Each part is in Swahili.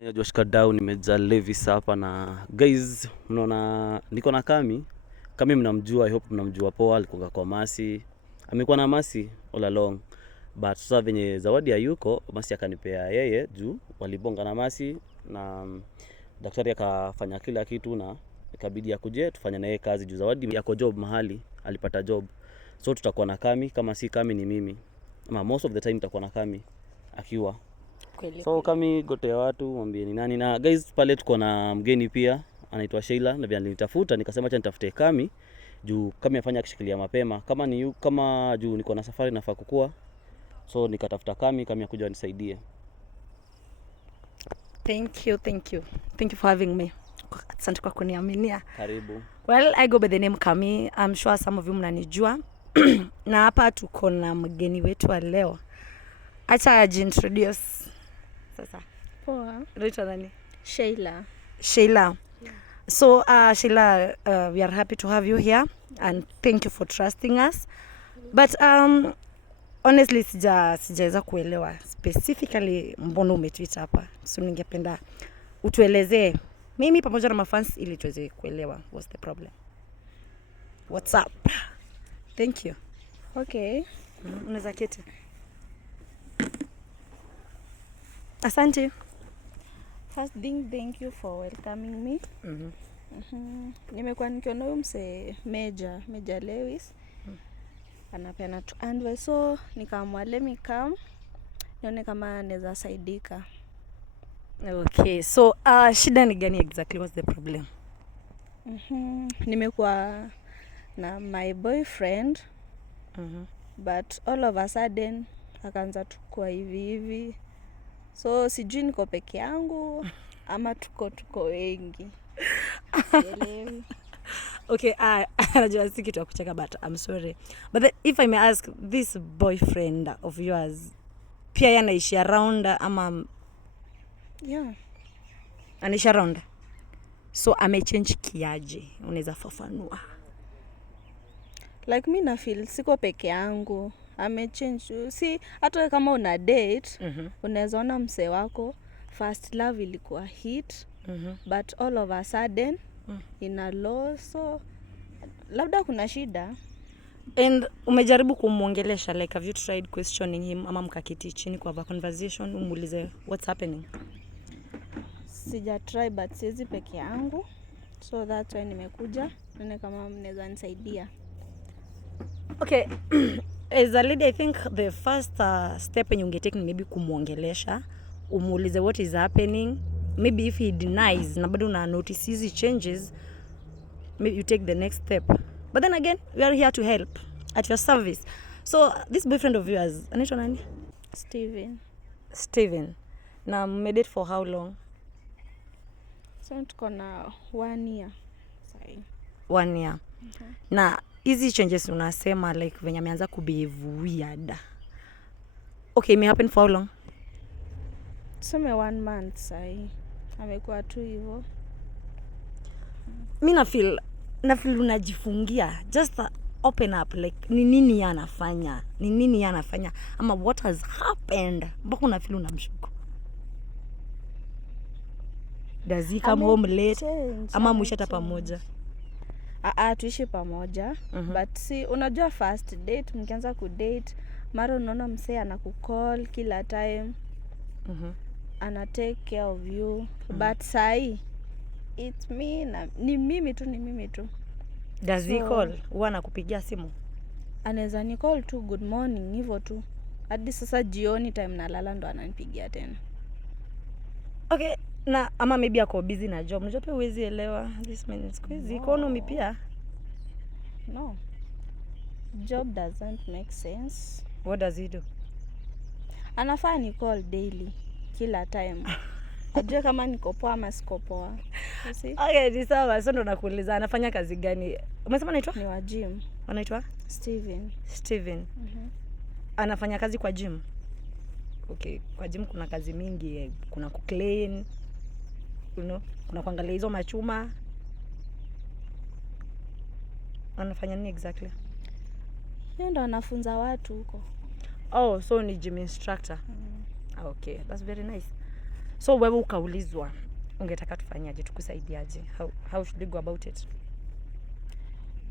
Josh Kadau nimejaa Levis hapa na guys, mnaona niko na Kami mnamjua, I hope mnamjua poa, alikuwa kwa Masi. Amekuwa na Masi all along. But sasa venye Zawadi hayuko, Masi akanipea yeye juu walibonga na Masi na daktari akafanya kila kitu na ikabidi akuje tufanye na yeye kazi juu Zawadi yako job mahali, alipata job. So tutakuwa na kama si Kami ni mimi. Ama most of the time tutakuwa na Kami akiwa so Kami gote watu mwambie ni nani. Na guys, pale tuko na mgeni pia anaitwa Sheila, na vile nilitafuta nikasema acha nitafute Kami juu Kami afanya akishikilia mapema kama juu niko na safari nafaa kukua, so nikatafuta Kami akuja anisaidie. Thank you for having me. Asante kwa kuniaminia. Karibu. Well, I go by the name Kami. I'm sure some of you mnanijua. Na hapa tuko na mgeni wetu wa leo. Acha ajiintroduce. Sasa. Poa. Unaitwa nani? Sheila. Yeah. So, Sheila, we are happy to have you here and thank you for trusting us. But honestly sijaweza kuelewa specifically mbona umetuita hapa. So ningependa utuelezee mimi pamoja na mafans ili tuweze kuelewa what's the problem. What's up? Thank you. Okay. Unaweza keti. Asante. First thing, thank you for welcoming me. Nimekuwa nikiona huyu mse Major Lewis. Anapeana tu advice, so nikaamua let me come nione kama naweza saidika. Okay, so shida ni gani exactly? What's the problem? Nimekuwa na my boyfriend. But all of a sudden akaanza tukua hivi. So sijui niko peke yangu ama tuko wengi. Sielewi. Okay, najua si kitu ya kucheka but I'm sorry. But then, if I may ask, this boyfriend of yours pia yeye anaishi around ama? Yeah. Anaishi around. So amechange kiaje? Unaweza fafanua? Like mi na feel siko peke yangu. Amechange. Si hata kama una date, unaweza ona mse wako first love ilikuwa hit, but all of a sudden ina low, so labda kuna shida. And umejaribu kumuongelesha, like have you tried questioning him ama mkaketi chini kwa conversation umuulize what's happening? Sija try but siwezi peke yangu. So that's why nimekuja nione kama mnaweza nisaidia. Okay. As a lady, I think the first step when you get taken maybe kumuongelesha, umuulize what is happening. Maybe if he denies na bado una notice hizi changes, maybe you take the next step. But then again, we are here to help, at your service. So this boyfriend of yours, anaitwa nani? Steven. Na mmedate for how long? So tuko na 1 year. Sorry. 1 year. Na hizi changes unasema like venye ameanza kubehave weird. Okay, may happen for how long? Tuseme 1 month sahi. Amekuwa tu hivyo. Mimi na feel unajifungia. Just open up, like ni nini anafanya ama what has happened mpaka una feel unamshuku. Does he come home late ama mshata pamoja? Tuishi pamoja. But si unajua first date mkianza kudate mara unaona msee anakukall kila time. Ana take care of you. But sahi it's me na ni mimi tu. Does he call? Huwa anakupigia simu? Anaweza ni call tu good morning hivyo tu. Hadi sasa jioni time nalala ndo ananipigia tena. Okay, na ama maybe ako busy na job. Unajua pia huwezi elewa this minute crazy economy pia. No. Job doesn't make sense. What does he do? Anafaa ni call daily kila time. Ajue kama niko poa ama siko poa. Okay, ni sawa. So ndo nakuuliza anafanya kazi gani? Umesema anaitwa? Ni wa gym. Anaitwa? Steven. Anafanya kazi kwa gym. Okay, kwa gym kuna kazi mingi, kuna kuclean, kuna kuangalia hizo machuma. Anafanya nini exactly? Yeye ndo anafunza watu huko. Oh, so ni gym instructor. Okay, that's very nice. So wewe ukaulizwa ungetaka tufanyaje, tukusaidiaje? How should we go about it?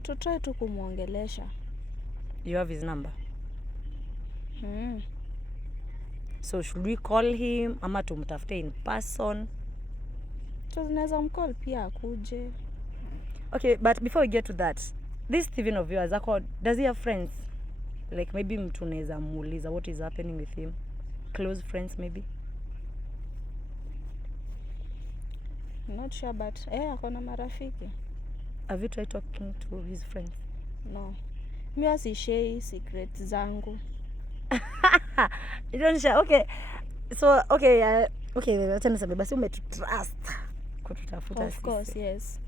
Tutry tu kumwongelesha. You have his number? Mm. So should we call him ama tumtafute in person? Tunaweza mcall pia akuje. Okay, but before we get to that, this Steven of yours, does he have friends? Like maybe mtu unaweza muuliza what is happening with him? Close friends maybe? Not sure but ako na marafiki. Have you tried talking to his friends? No. Mimi asishare secrets zangu. You don't share. Okay. So okay, acha niseme basi umetutrust kututafuta sisi. Of course, yes.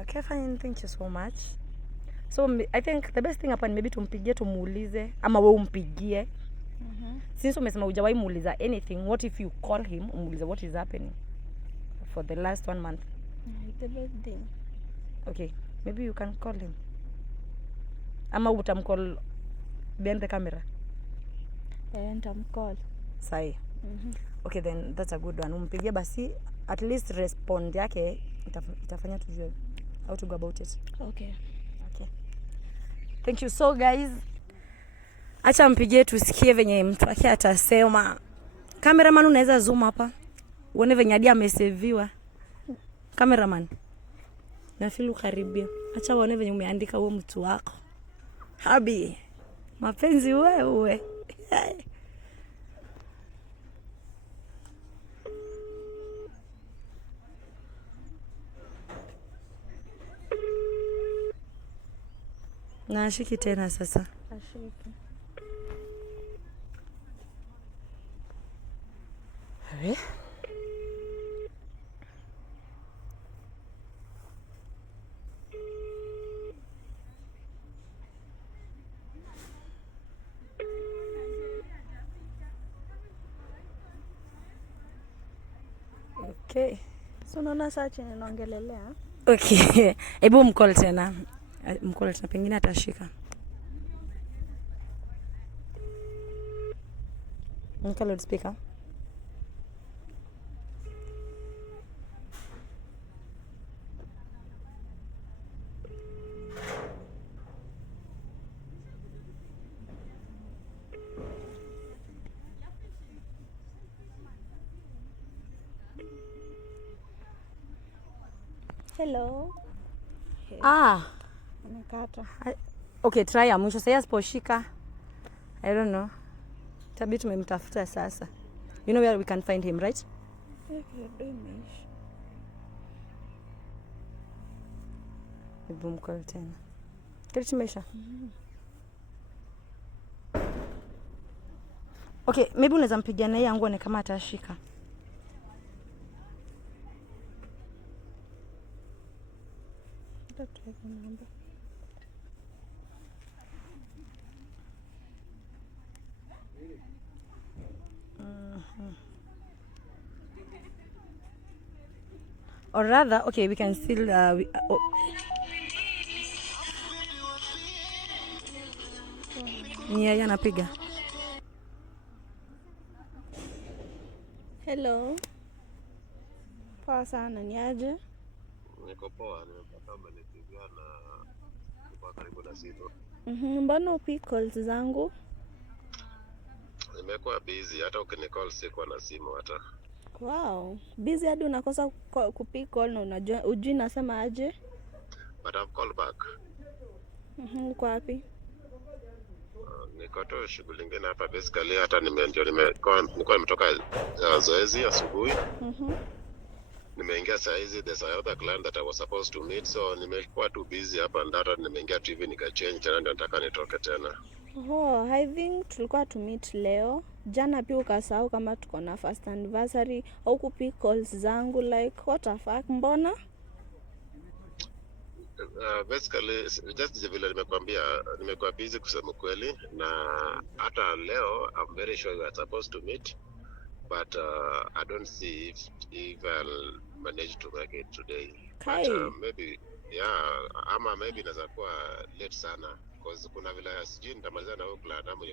Okay, fine. Thank you so much. So I think the best thing hapa ni maybe tumpigie tumuulize ama wewe umpigie. Since umesema hujawahi muuliza anything, what if you call him umuulize what is happening for the last 1 month? The birthday. Okay, maybe you can call him. Ama utamcall behind the camera? Nitamcall. Sahi. Okay, then that's a good one. Umpigie basi, at least respond yake itafanya tujue how to go about it. Okay. Okay. Thank you. So guys, acha mpigie tusikie venye mtu wake atasema. Cameraman unaweza zoom hapa uone venye hadi ameseviwa. Cameraman, na feel karibia. Acha uone venye umeandika huo mtu wako. Habi, mapenzi wewe. Na ashiki tena sasa. Ashiki. Eh? Okay. So unaona saa chini naongelelea. Okay. Hebu mcall tena. Mcall tena pengine atashika. Nika loudspeaker. Hello. Nakata. Okay, try ya mwisho. Sasa asiposhika, I don't know. Tabii tumemtafuta sasa. You know where we can find him, right? Hebu mcall tena. Kile tumesha. Okay, maybe unaweza mpigia naye yangu ni kama atashika. Or rather, okay, we can still ni yeye anapiga. Hello. Poa sana, ni aje? Niko poa, nimepata umenipigia na niko karibu na simu. Mbona upi calls zangu? Nimekuwa busy, hata ukinicall sikuwa na simu hata. Wow, busy hadi unakosa kupick call na unajua ujui nasema aje? But I've called back. Uko wapi? Niko tu shughuli nyingine hapa basically, hata nilikuwa nimetoka zoezi asubuhi. Nimeingia saa hizi, there's another client that I was supposed to meet, so nimekuwa tu busy hapa and hata nimeingia TV nikachange tena, ndio nataka nitoke tena. Oh, I think tulikuwa to meet leo. Jana pia ukasahau kama tuko na first anniversary au kupick calls zangu, like what the fuck, mbona? Basically just vile nimekuwa busy kusema kweli, na hata leo I'm very sure we are supposed to meet, but I don't see if I'll manage to make it today. Kai. But maybe yeah, ama maybe naweza kuwa late sana cause kuna vile sijui nitamalizana na huyo plan ama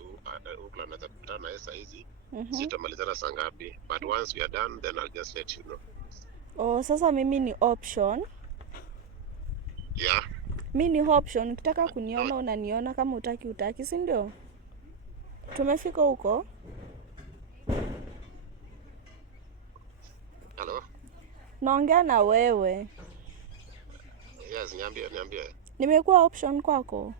huyo plan natapatana na yeye saa hizi. Sitamalizana saa ngapi, but once we are done then I'll just let you know. Oh, sasa mimi ni option. Yeah. Mimi ni option. Ukitaka kuniona unaniona, kama utaki, si ndio? Tumefika huko. Hello? Naongea na wewe. Yes, niambie. Nimekuwa option kwako.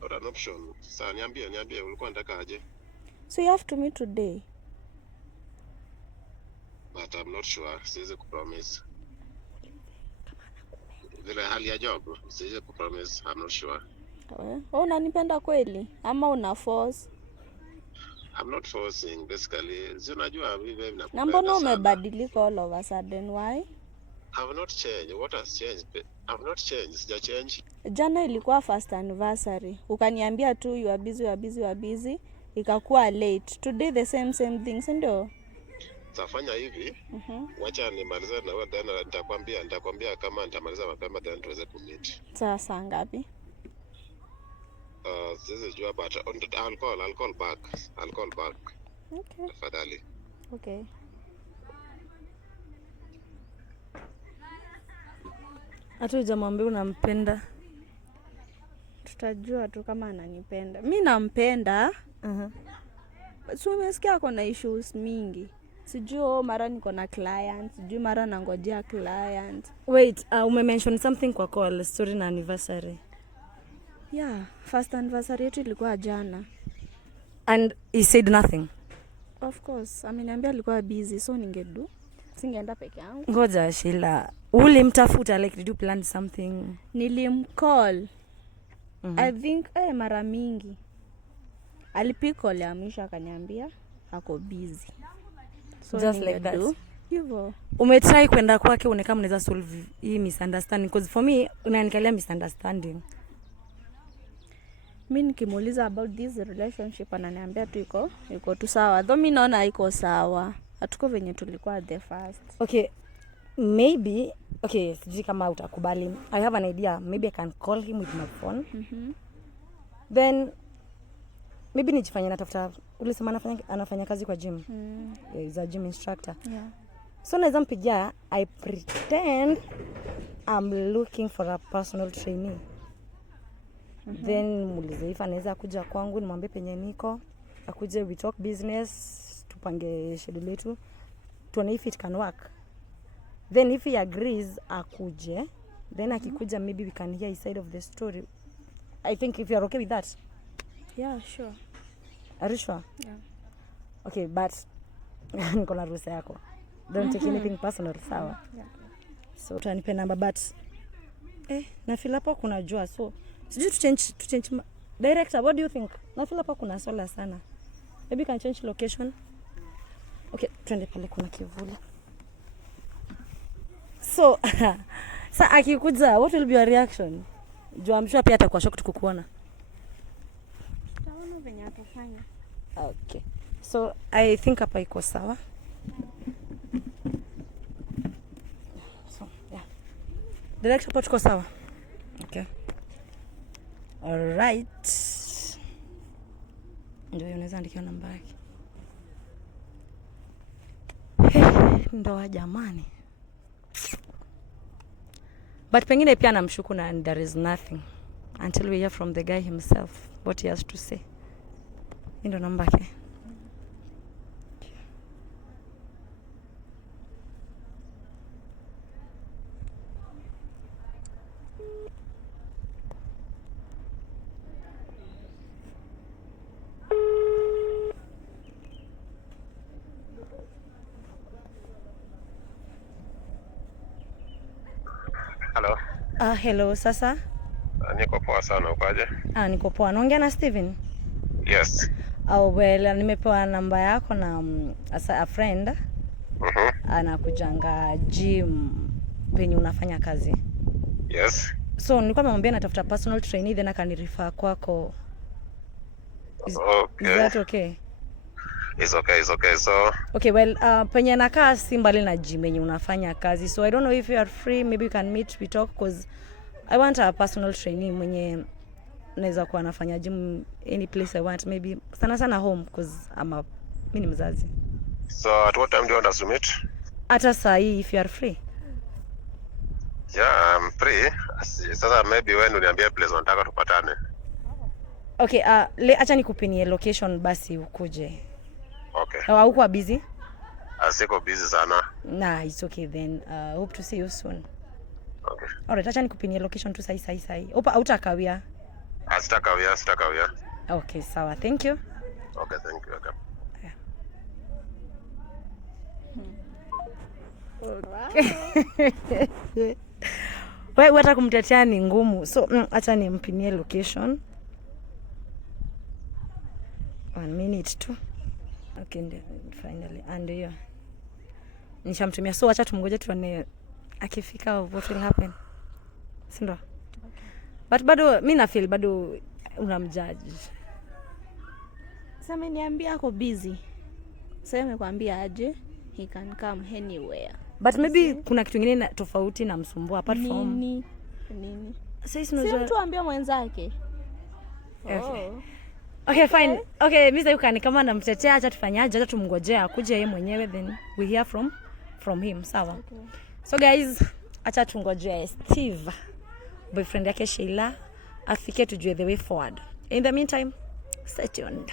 Not an option. Sasa niambie ulikuwa unataka aje? So you have to meet today. But I'm not sure. Siwezi kupromise. Vile hali ya job, siwezi kupromise. I'm not sure. Wewe unanipenda kweli ama una force? I'm not forcing basically. Si unajua mimi nakupenda. Na mbona umebadilika all of a sudden? Why? I've not changed. What has changed? I've not changed. Sija change. Jana ilikuwa first anniversary. Ukaniambia tu you are busy. Ikakuwa late. Today the same thing, si ndio? Tafanya hivi. Wacha nimalize na wewe then nitakwambia kama nitamaliza mapema then tuweze kumeet. Saa ngapi? Siwezi jua but I'll call back. Okay. Tafadhali. Okay. Hata hujamwambia unampenda. Tutajua tu kama ananipenda. Mimi nampenda. So umesikia ako na issues mingi. Sijui mara niko na client, sijui mara nangojea client. Wait, umemention something kwa call, story na anniversary. Yeah, first anniversary yetu ilikuwa jana. And he said nothing? Of course, ameniambia alikuwa busy, so singeenda peke yangu. Ngoja Sheila, ulimtafuta, like did you plan something? Nilimcall. I think mara mingi. Alipick call ya mwisho akaniambia ako busy. So just like that. Hivyo. Umetry kwenda kwake uone kama unaweza solve hii misunderstanding, because for me unanikalia misunderstanding. Mimi nikimuuliza about this relationship ananiambia tu iko tu sawa. Though mimi naona haiko sawa. Hatuko venye tulikuwa at the first. Okay. Maybe, okay, sijui kama utakubali. I have an idea. Maybe I can call him with my phone. Then maybe nijifanye natafuta, ulisema anafanya kazi kwa gym. He's a gym instructor. Yeah. So naweza mpigia, I pretend I'm looking for a personal trainee. Then muulize if anaweza kuja kwangu, nimwambie penye niko, akuje, we talk business, tupange schedule yetu, tuone if it can work. Then if he agrees akuje, then akikuja maybe we can hear his side of the story. I think if you are okay with that. Yeah, sure. Are you sure? Yeah. Okay, but niko na ruhusa yako. Don't take anything personal, sawa? Yeah. So utanipe namba, but na feel hapo kuna jua, so sijui to change director. What do you think? Na feel hapo kuna sola sana. Maybe can change location. Okay, twende pale kuna kivuli. So sa akikuja, what will be your reaction? Juu I'm sure pia atakuwa shocked kukuona. Taona venye atafanya. Okay. So I think hapa iko sawa. So, yeah. Director hapo tuko sawa. Okay. All right. Ndio unaweza andika namba yake. Ndoa jamani. But pengine pia namshuku na there is nothing until we hear from the guy himself what he has to say. Ndio namba yake. Hello. Hello, sasa? Niko poa sana, ukaje? Niko poa. Naongea na Steven? Yes. Well, nimepewa namba yako na a friend. Anakujanga gym penye unafanya kazi. Yes. So nilikuwa nimemwambia natafuta personal trainee, then akanirefer kwako. Okay. Is that okay? It's okay. So Okay, well, penye nakaa si mbali na gym yenye unafanya kazi. So I don't know if you are free, maybe we can meet, we talk, because I want a personal trainee mwenye naweza kuwa nafanya gym any place I want, maybe sana sana home because mimi ni mzazi. So at what time do you want us to meet? Hata saa hii if you are free. Yeah, I'm free. Sasa maybe wewe ndio niambie place unataka tupatane. Okay, acha nikupinie location basi ukuje. Okay. Hauko busy? Asiko busy sana. Nah, it's okay then. Hope to see you soon. Okay. Alright, acha nikupinie location tu sai. Opa hautakawia. Sitakawia. Okay, sawa. Thank you. Okay, thank you. Okay. Wewe hata kumtetea ni ngumu. So, acha nimpinie location. 1 minute tu. Okay, finally. And you. Nishamtumia. So, acha tumngoje tuone akifika what will happen. Si ndio? Okay. But bado mimi na feel bado unamjudge. Sasa ameniambia ako busy. Sasa amekwambia aje he can come anywhere. But maybe kuna kitu kingine tofauti na msumbua apart from nini. Sasa Si mtu ambia mwenzake. Okay. Okay, fine. Okay, mimi sasa kama namtetea, acha tufanyaje, acha tumngojea akuje yeye mwenyewe, then we hear from him, sawa? Okay. So guys, acha tungojee Steve, boyfriend yake Sheila, afike tujue the way forward. In the meantime, stay tuned.